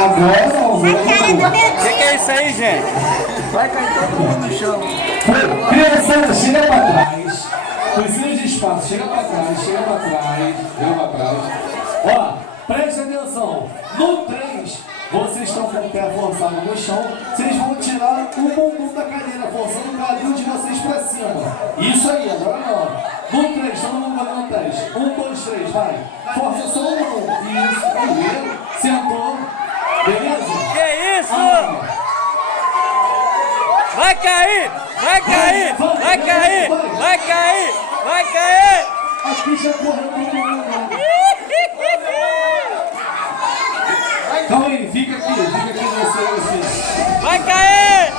Agora não. A cara do meu tio. Que é isso aí, gente? Vai cair todo mundo no chão. Criançada, chega pra trás. Precisa de espaço, chega pra trás, chega pra trás, chega pra trás. Ó, preste atenção. No 3, vocês estão com o pé forçado no chão. Vocês vão tirar o bumbum da cadeira, forçando o quadril de vocês pra cima. Isso aí, agora não. No 3, todo mundo vai no 3. 1, 2, 3, vai. Força só o bumbum. Isso, primeiro. Sentou. Beleza? Que isso? Vai cair! Vai cair! Vai cair! Vai cair! Vai cair! A ficha correu todo mundo. Calma aí, fica aqui você. Vai cair!